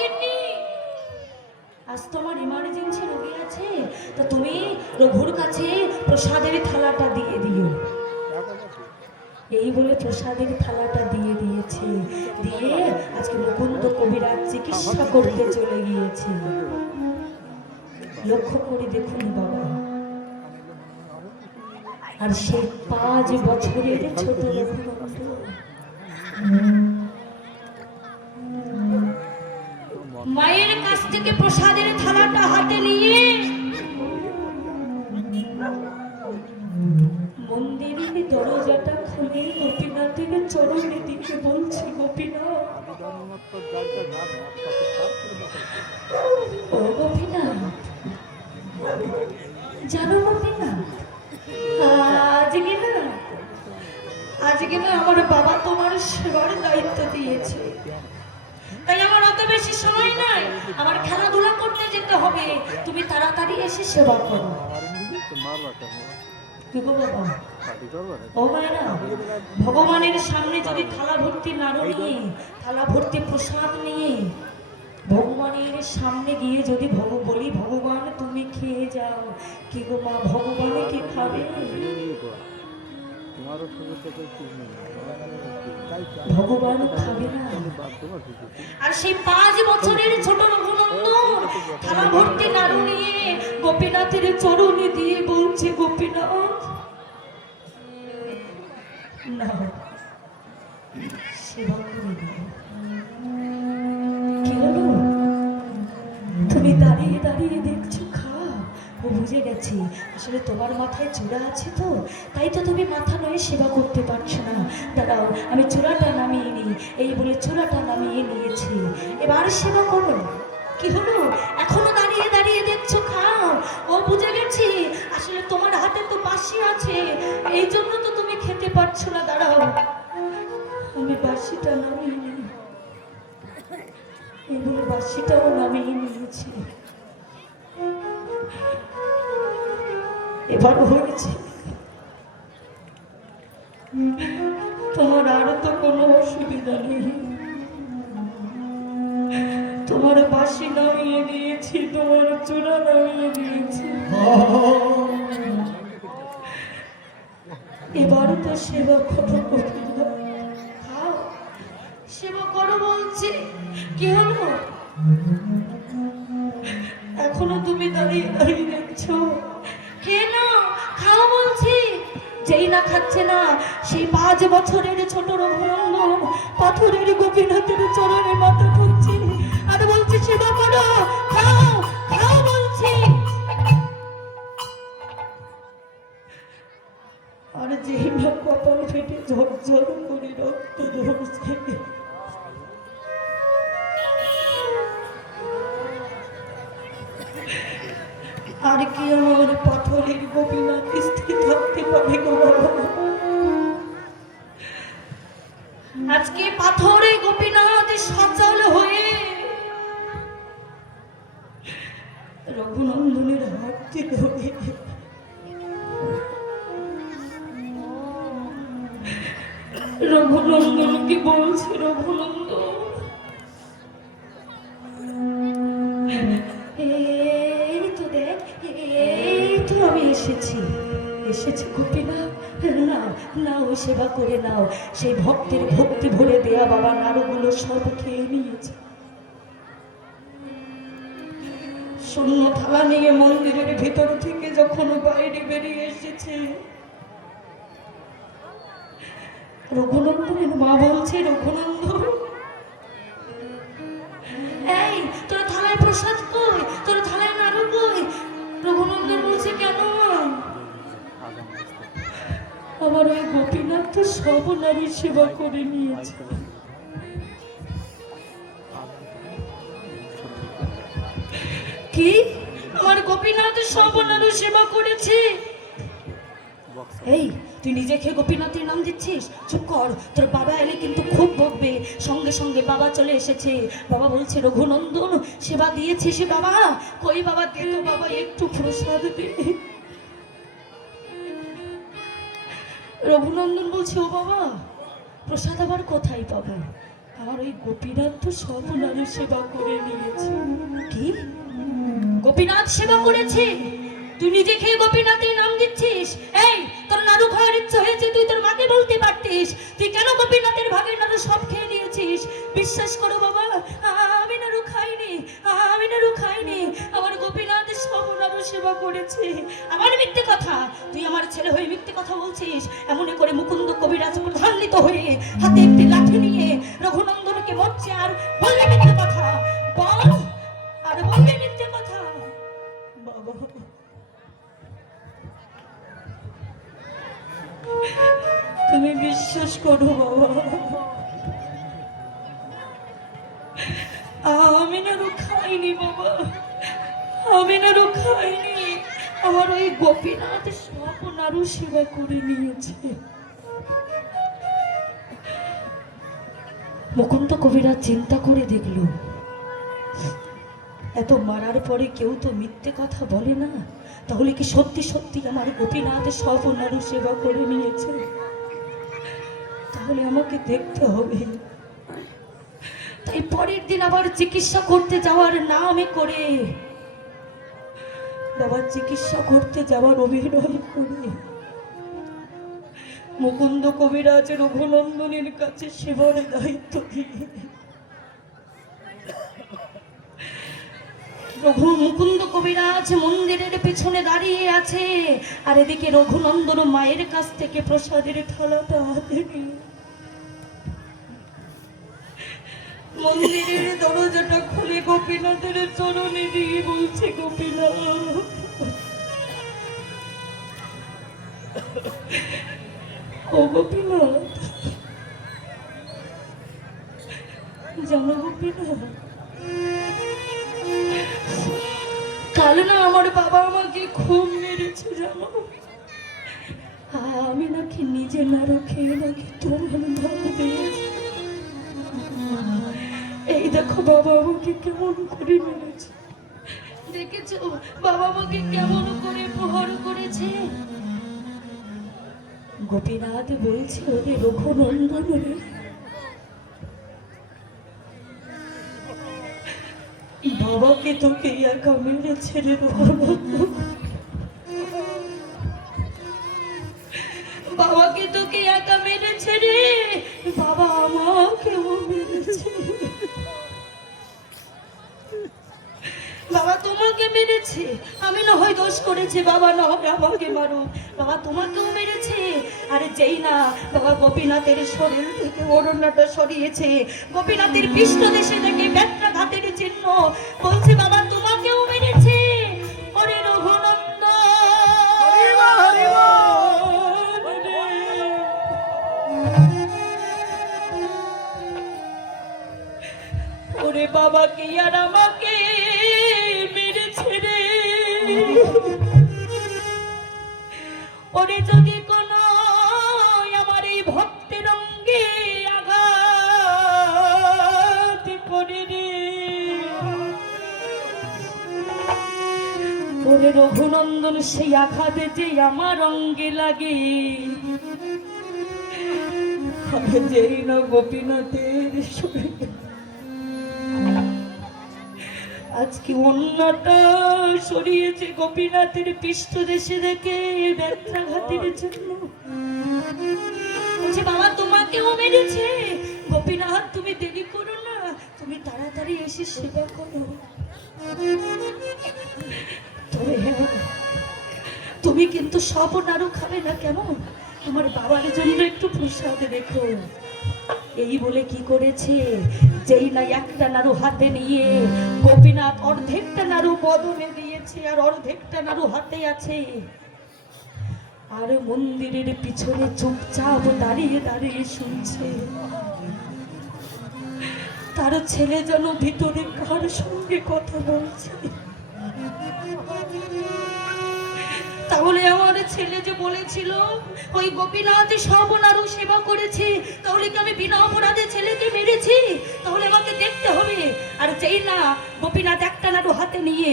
গিন্নি, আজ তোমার ইমার্জেন্সি রোগী আছে, তো তুমি রঘুর কাছে প্রসাদের থালাটা দিয়ে দিও। এই বলে প্রসাদের থালাটা দিয়ে দিয়েছে। দিয়ে আজকে মুকুন্দ কবিরাজ চিকিৎসা করতে চলে গিয়েছে। লক্ষ্য করে দেখুন বাবা, আর সেই 5 বছরের ছোট রঘুনন্দ মায়ের কাছ থেকে প্রসাদের থালাটা হাতে নিয়ে মন্দিরের দরজাটা খুলে গোপীনাথের চরণে দিকে বলছে, গোপীনাথ, ও গোপীনাথ, জানো গোপীনাথ, আজকে না আমার বাবা তোমার সেবার দায়িত্ব দিয়েছে, তাই আমার অত বেশি সময় নাই, আমার খেলাধুলা করতে যেতে হবে, তুমি তাড়াতাড়ি এসে সেবা করো। ও মায়েরা, ভগবানের সামনে যদি থালা ভর্তি নাড়ু নিয়ে, থালা ভর্তি প্রসাদ নিয়ে ভগবানের সামনে গিয়ে যদি বলি, ভগবান তুমি খেয়ে যাও, কি গো মা, ভগবানে কি খাবে? ভগবান খাবে না। আর সেই 5 বছরের ছোট রঘুনন্দ থালা ভর্তি নাড়ু নিয়ে গোপীনাথের চরণে দিয়ে বলছে, গোপীনাথ না, সেবা করে দাও। কি হলো? তুমি দাঁড়িয়ে দাঁড়িয়ে দেখছো খা। ও বুঝে গেছি, আসলে তোমার মাথায় চূড়া আছে তো, তাই তো তুমি মাথা নয় সেবা করতে পারছো না। দাঁড়াও, আমি চূড়াটা নামিয়ে নিই। এই বলে চূড়াটা নামিয়ে নিয়েছি, এবার সেবা করো। কি হলো? এখনো দাঁড়িয়ে দাঁড়িয়ে দেখছো খাও। ও বুঝে গেছি, আসলে তোমার হাতে তো বাসি আছে, এই জন্য তো তুমি খেতে পারছো না। দাঁড়াও, আমি বাসিটা নামিয়ে নিই। এই বলে বাসিটাও নামিয়ে নিয়েছি। এবার হয়েছে, তোমার আর তো কোনো অসুবিধা নেই। তোমার বাসি নামিয়ে দিয়েছি, তোমার চূড়া নামিয়ে দিয়েছি, এবার তো সেবা করো। খাও, সেবা করো বলছি। কি হলো? এখনো তুমি দাঁড়িয়ে দাঁড়িয়ে দেখছো? কেন? খাও বলছি। যেই না খাচ্ছে না, সেই 5 বছরের ছোট রঘুনন্দ পাথরের গোপীনাথের চরণে মাথা ঠুকছে আর বলছে, সেবা করো, খাও, খাও বলছি। আর যেই না কপাল ফেটে ঝরঝর করে রক্ত ঝরছে, আর কি আমার পাথরের গোপীনাথ স্থির থাকতে পারে গো বাবা? আজকে পাথরে গোপীনাথ সচল হয়ে রঘুনন্দনের হাতটি ধরে রঘুনন্দনকে বলছে, রঘুনন্দন, এই তো দেখ, এই তো আমি এসেছি গোপীনাথ, নাও নাও, সেবা করে নাও। সেই ভক্তের ভক্তি ভরে দেয়া বাবা নাড়ুগুলো সব খেয়ে নিয়েছে। শূন্য থালা নিয়ে মন্দিরের ভিতর থেকে যখন বাইরে বেরিয়ে এসেছে, রঘুনন্দনের মা বলছে, রঘুনন্দন, এই তোর থালায় প্রসাদ কই, তোর থালায় নাড়ু কই? রঘুনন্দন বলছে, কেন? আমার ওই গোপীনাথ তো সব নারী সেবা করে নিয়েছে। কি? আমার গোপীনাথ সব নারী সেবা করেছে? এই, তুই নিজে খেয়ে গোপীনাথের নাম দিচ্ছিস? চুপ কর, তোর বাবা এলে কিন্তু খুব বকবে। সঙ্গে সঙ্গে বাবা চলে এসেছে। বাবা বলছে, রঘুনন্দন সেবা দিয়েছে সে। বাবা কই? বাবা দে তো, বাবা একটু প্রসাদ দে। রঘুনন্দন বলছে, ও বাবা, প্রসাদ আবার কোথায় পাবো? আমার ওই গোপীনাথ তো সব নারী সেবা করে নিয়েছে। কি গোপীনাথ সেবা করেছে? তুই নিজে খেয়ে গোপীনাথের নাম দিচ্ছিস? এই তোর নাড়ু খাওয়ার ইচ্ছা হয়েছে, তুই তোর মাকে বলতে পারতিস। তুই কেন গোপীনাথের ভাগের নাড়ু সব খেয়ে নিয়েছিস? বিশ্বাস করো বাবা, আমি নাড়ু খাইনি, আমি নাড়ু খাইনি। আমার গোপীনাথ সব নাড়ু সেবা করেছে। আমার মিথ্যে কথা, তুই আমার ছেলে হয়ে মিথ্যে কথা বলছিস। এমনি করে মুকুন্দ কবিরাজ প্রধান্বিত হয়ে হাতে একটি লাঠি নিয়ে রঘুনন্দনকে মরছে আর বললে মিথ্যে কথা। বল, আর বললে মিথ্যে কথা। বাবা, তুমি বিশ্বাস করো বাবা, আমি নাড়ু খাইনি বাবা, আমি নাড়ু খাইনি। আমার ওই গোপীনাথ সব নাড়ু সেবা করে নিয়েছে। মুকুন্দ কবিরাজ চিন্তা করে দেখল, এত মারার পরে কেউ তো মিথ্যে কথা বলে না, তাহলে কি সত্যি সত্যি আমার গোপীনাথ সব নাড়ু সেবা করে নিয়েছে? তাহলে আমাকে দেখতে হবে। তাই পরের দিন আবার চিকিৎসা করতে যাওয়ার নামে করে, বাবার চিকিৎসা করতে যাওয়ার অভিনয় করে মুকুন্দ কবিরাজ রঘুনন্দনের কাছে সেবার দায়িত্ব দিয়ে মুকুন্দ কবিরাজ মন্দিরের পেছনে দাঁড়িয়ে আছে, আর এদিকে রঘুনন্দন মায়ের কাছ থেকে প্রসাদের থালাটা হাতে নিয়ে মন্দিরের দরজাটা খুলে গোপীনাথের চরণে দিয়ে বলছে, গোপীনাথ, ও গোপীনাথ, জানো গোপীনাথ, কাল না আমার বাবা আমাকে খুব মেরেছে জানো। আমি নাকি নিজে না রক্ষে নাকি তোমার ভাগ দিয়েছি। এই দেখো বাবা আমাকে কেমন করে মেরেছে, দেখেছো বাবা আমাকে কেমন করে প্রহার করেছে। গোপীনাথ বলছে, ওরে রঘুনন্দন, বাবাকে তোকে একা মেরেছে রে রঘুনন্দন, বাবাকে তোকে একা মেরেছে রে, বাবা আমাকেও মেরেছে, বাবা তোমাকে মেরেছে। আমি না হয় দোষ করেছি, বাবা না হয় আমাকে মারো, বাবা তোমাকেও মেরেছে। আরে যেই না বাবা গোপীনাথের শরীর থেকে ওড়নাটা সরিয়েছে, গোপীনাথের পৃষ্ঠদেশে থেকে ব্যত্রাঘাতের চিহ্ন, বলছে বাবা তোমাকেও মেরেছে। ওরে রঘুনন্দন, ওরে বাবা কি আর আমাকে মেরেছে রে। ওরে যদি কোন আমার এই ভক্তের অঙ্গে আঘাত করে রে, ওরে রঘুনন্দন সেই আঘাতে যে আমার অঙ্গে লাগে, যেই না গোপীনাথের শরীরে আজকে অন্যটা সরিয়েছে গোপীনাথের পৃষ্ঠদেশে দেখে ব্যত্রাঘাতের জন্য, বলছে বাবা তোমাকেও মেরেছে। গোপীনাথ তুমি দেরি করো না, তুমি তাড়াতাড়ি এসে সেবা করো। তবে হ্যাঁ, তুমি কিন্তু সব নাড়ু খাবে না কেমন, আমার বাবার জন্য একটু প্রসাদ রেখো। এই বলে কি করেছে, যেই না একটা নাড়ু হাতে নিয়ে গোপীনাথ অর্ধেকটা নাড়ু বদনে দিয়েছে আর অর্ধেকটা নাড়ু হাতে আছে, আর মন্দিরের পিছনে চুপচাপ দাঁড়িয়ে দাঁড়িয়ে শুনছে। তার ছেলে যেন ভিতরে কার সঙ্গে কথা বলছে। তাহলে আমার ছেলে যে বলেছিল ওই গোপীনাথ সব নাড়ু সেবা করেছে, তাহলে কি আমি বিনা অপরাধে ছেলেকে মেরেছি? তাহলে আমাকে দেখতে হবে। আর যেই না গোপীনাথ একটা নাড়ু হাতে নিয়ে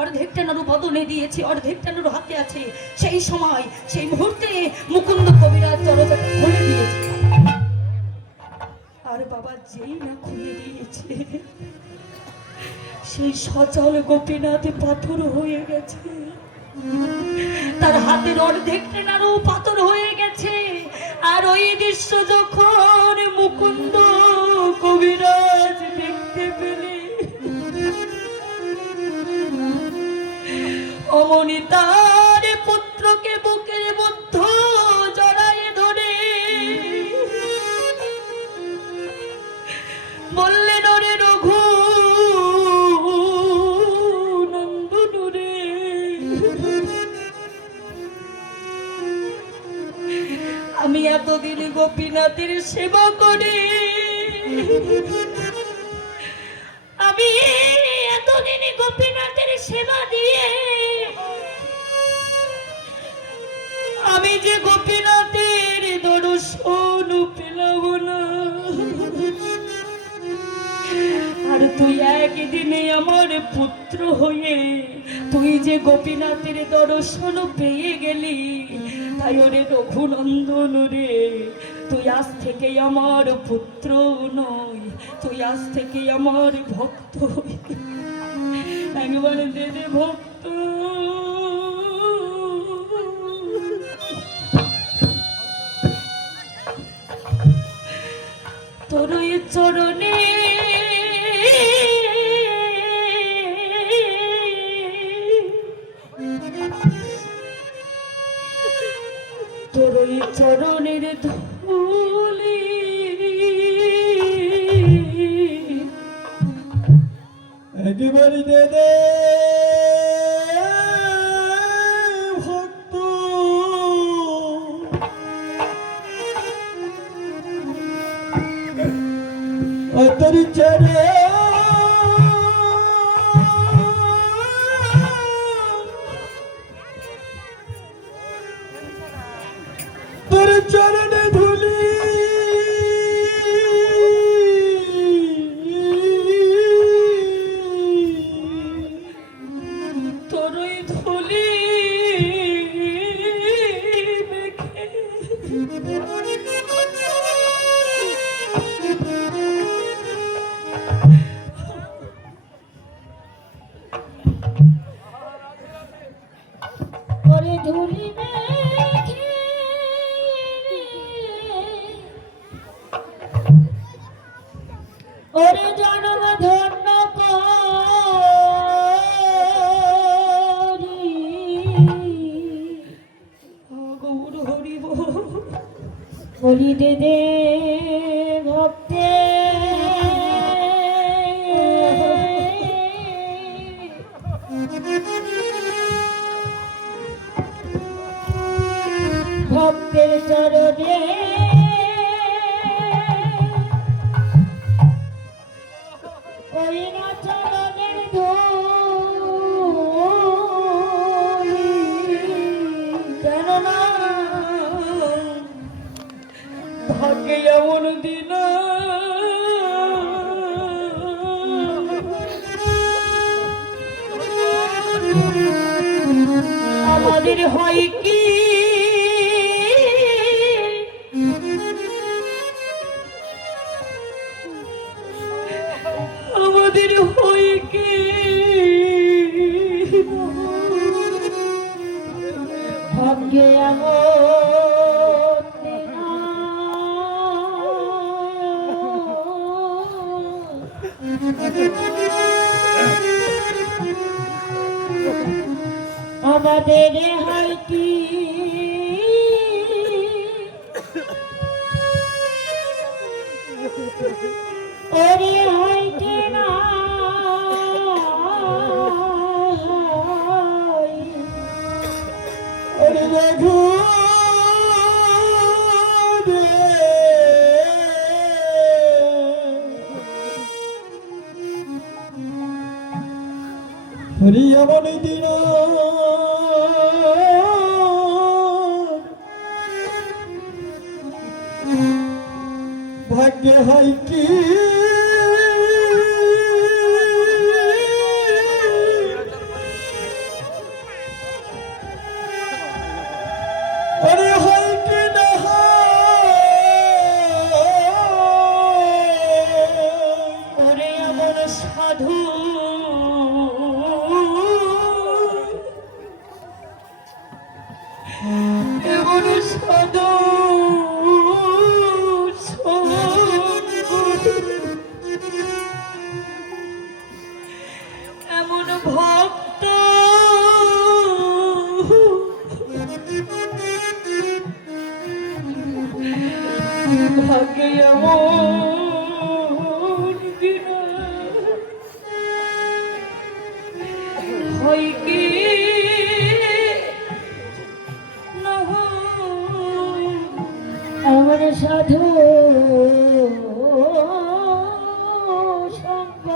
অর্ধেকটা নাড়ু বদনে দিয়েছে, অর্ধেকটা নাড়ু হাতে আছে, সেই সময় সেই মুহূর্তে মুকুন্দ কবিরাজ দরজাটা খুলে দিয়েছে। আর বাবা যেই না খুলে দিয়েছে, সেই সচল গোপীনাথ পাথর হয়ে গেছে, তার হাতের অর্ধেকটা নাড়ু পাথর হয়ে গেছে। আর ওই দৃশ্য যখন মুকুন্দ কবিরাজ দেখতে পেলে, অমনি তার পুত্রকে বুকের মধ্যে জড়ায়ে ধরে বললেন, ওরে রঘু নন্দন রে, আমি এতদিন গোপীনাথের সেবা করে, আমি এতদিন গোপীনাথের সেবা দিয়ে আমি যে গোপীনাথের দর্শন পেলাম না, আর তুই একদিনে আমার পুত্র হয়ে তুই যে গোপীনাথের দর্শন পেয়ে গেলি, তাই ওরে রঘুনন্দন রে, তুই আজ থেকে আমার পুত্র নয়, তুই আজ থেকে আমার ভক্ত। একবার দে দে ভক্ত। তোর চরণে তোর চরণের ধুলি একবার দে দে ভক্ত, তোর চরণে তোর চরণে ধুলি তোরই ধুলি মেখে ওরে ধুলি মেখে ওরে জনম ধন্য করি, গৌর হরি বলি দে দে ভক্তে ভক্তের চরণে ওই না চরণের ধুলি, কেননা ভাগ্যে এমন দিন আমাদের হয় কি, আমাদের হয় কি ভাগ্যে এমন দিন আমাদের হয় কি, ওরে হইতে না ওরে রঘু হরি এমন দিন ভাগ্যে হয় কি, ওরে হয় কি না হয় সাধু এমন সাধু এমন ভক্ত ভাগ্যে এমন বিনা হয় কি না হয় আমার সাধু সঙ্গ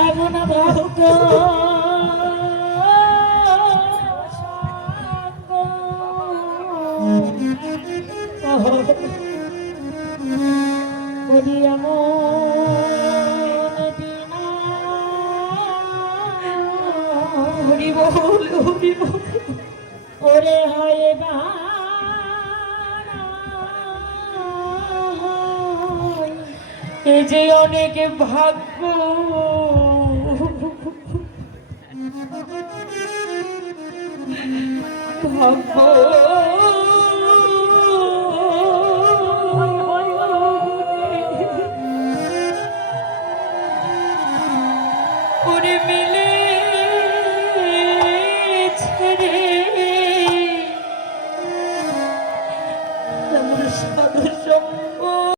এমন ভক্ত বলি এমন দিনা হরি বল ওরে হয় না এ যে অনেক ভাগ্য ভাগ্য